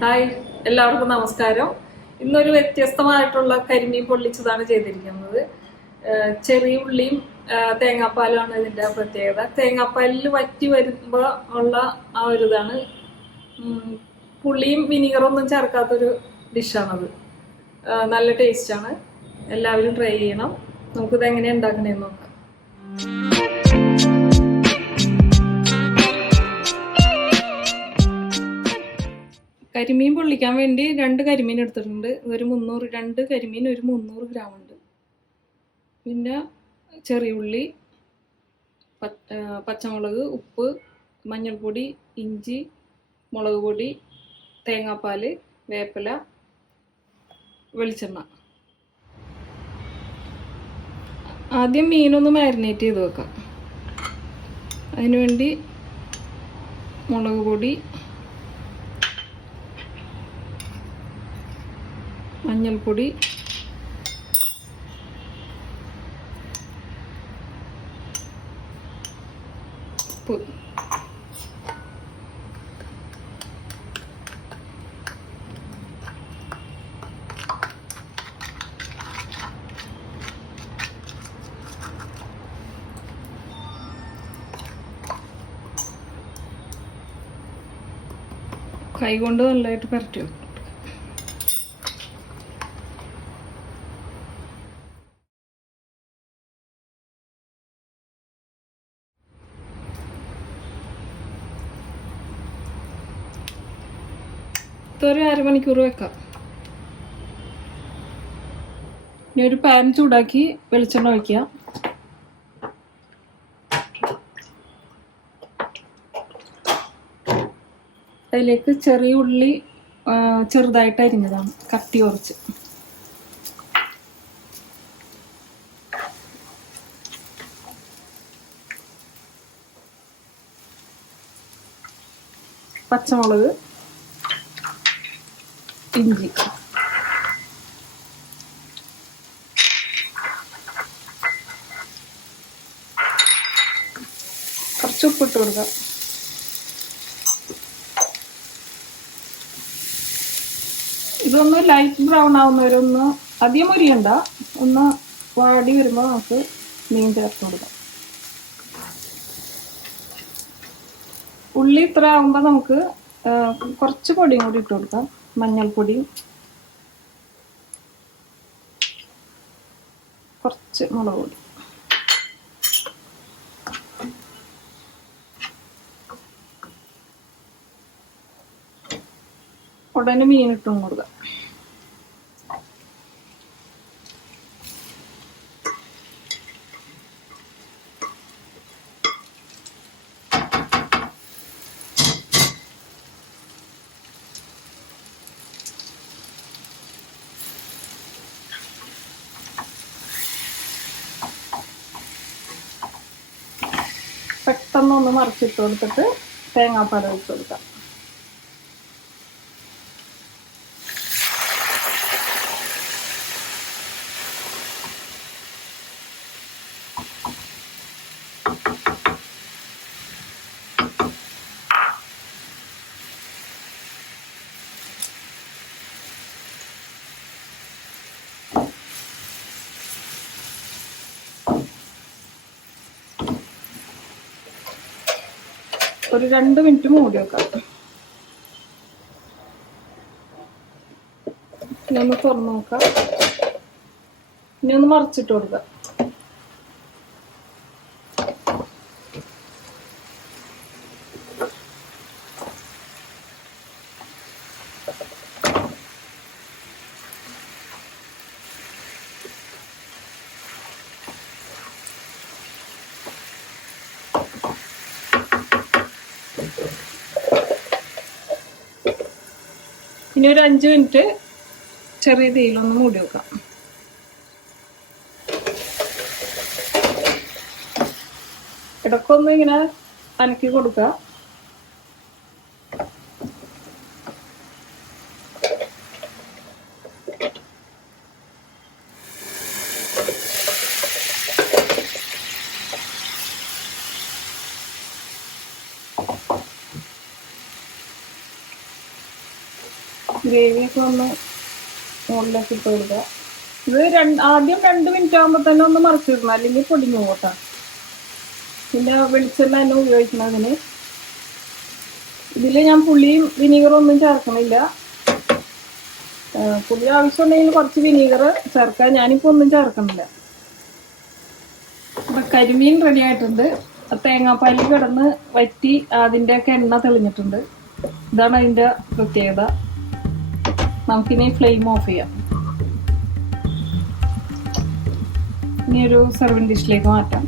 Hi, എല്ലാവർക്കും നമസ്കാരം. ഇന്നൊരു വ്യത്യസ്തമായിട്ടുള്ള കരിമീൻ പൊള്ളിച്ചതാണ് ചെയ്തിരിക്കുന്നത്. ചെറിയ ഉള്ളിയും തേങ്ങാപ്പാലുമാണ് ഇതിൻ്റെ പ്രത്യേകത. തേങ്ങാപ്പാലിൽ വറ്റി വരുമ്പോൾ ഉള്ള ആ ഒരു ഇതാണ്. പുളിയും വിനീഗറൊന്നും ചേർക്കാത്തൊരു ഡിഷാണത്. നല്ല ടേസ്റ്റാണ്. എല്ലാവരും ട്രൈ ചെയ്യണം. നമുക്കിത് എങ്ങനെയാണ് ഉണ്ടാക്കണേന്ന് നോക്കാം. കരിമീൻ പൊള്ളിക്കാൻ വേണ്ടി 2 കരിമീൻ എടുത്തിട്ടുണ്ട്. ഒരു 2 കരിമീൻ ഒരു 300 ഗ്രാം ഉണ്ട്. പിന്നെ ചെറിയ ഉള്ളി, പച്ചമുളക്, ഉപ്പ്, മഞ്ഞൾപ്പൊടി, ഇഞ്ചി, മുളക് പൊടി, തേങ്ങാപ്പാൽ, വേപ്പില, വെളിച്ചെണ്ണ. ആദ്യം മീനൊന്ന് മാരിനേറ്റ് ചെയ്ത് വെക്കാം. അതിനുവേണ്ടി മുളക് പൊടി, മഞ്ഞൾപ്പൊടി, ഉപ്പ്, കൈകൊണ്ട് നല്ലതായിട്ട് പരട്ടി വെക്കും. ഇതൊരു അരമണിക്കൂർ വെക്കാം. ഇനി ഒരു പാൻ ചൂടാക്കി വെളിച്ചെണ്ണ ഒഴിക്കുക. അതിലേക്ക് ചെറിയ ഉള്ളി ചെറുതായിട്ട് അരിഞ്ഞതാണ്, കട്ടി കുറച്ച്. പച്ചമുളക്, ഇഞ്ചി, കുറച്ച് ഉപ്പിട്ട് കൊടുക്കാം. ഇതൊന്ന് ലൈറ്റ് ബ്രൗൺ ആവുന്നവരൊന്ന് അധികം മുരിയണ്ട, ഒന്ന് വാടി വരുമ്പോൾ നമുക്ക് മീൻ ചേർത്ത് കൊടുക്കാം. ഉള്ളി ഇത്ര ആകുമ്പോൾ നമുക്ക് കുറച്ച് പൊടിയും കൂടി ഇട്ട് കൊടുക്കാം. മഞ്ഞൾപ്പൊടി, കുറച്ച് മുളക് പൊടി, ഉടനെ മീൻ ഇട്ടും കൊടുക്കാം. പെട്ടെന്നൊന്ന് മറിച്ചിട്ട് കൊടുത്തിട്ട് തേങ്ങാപ്പാൽ ഒഴിച്ച് കൊടുക്കാം. ഒരു 2 മിനിറ്റ് മൂടി വെക്കാം. ഇനി ഒന്ന് തുറന്ന് നോക്കാം. ഇനി ഒന്ന് മറിച്ചിട്ട് കൊടുക്കാം. ഇനി ഒരു 5 മിനിറ്റ് ചെറിയ തീയിലൊന്ന് മൂടി വെക്കാം. ഇടയ്ക്കൊന്ന് ഇങ്ങനെ അനക്കി കൊടുക്കുക. ഗ്രേവിയൊക്കെ ഒന്ന് മുകളിലേക്ക് ഇട്ട് കൊടുക്കുക. ഇത് ആദ്യം 2 മിനിറ്റ് ആകുമ്പോൾ തന്നെ ഒന്ന് മറിച്ചിടണം, അല്ലെങ്കിൽ പൊടിഞ്ഞു പോട്ടാ. പിന്നെ വെളിച്ചെണ്ണ തന്നെ ഉപയോഗിക്കുന്നതിന്. ഇതിൽ ഞാൻ പുളിയും വിനീഗറും ഒന്നും ചേർക്കണില്ല. പുളി ആവശ്യമുണ്ടെങ്കിൽ കുറച്ച് വിനീഗർ ചേർക്കാം, ഞാനിപ്പോൾ ഒന്നും ചേർക്കണില്ല. അപ്പം കരിമീൻ റെഡി ആയിട്ടുണ്ട്. തേങ്ങാപ്പാലിൽ കിടന്ന് വറ്റി അതിൻ്റെയൊക്കെ എണ്ണ തെളിഞ്ഞിട്ടുണ്ട്. ഇതാണ് അതിൻ്റെ പ്രത്യേകത. നമുക്കിനി ഫ്ലെയിം ഓഫ് ചെയ്യാം. ഇനി ഒരു സെർവിങ് ഡിഷിലേക്ക് മാറ്റാം.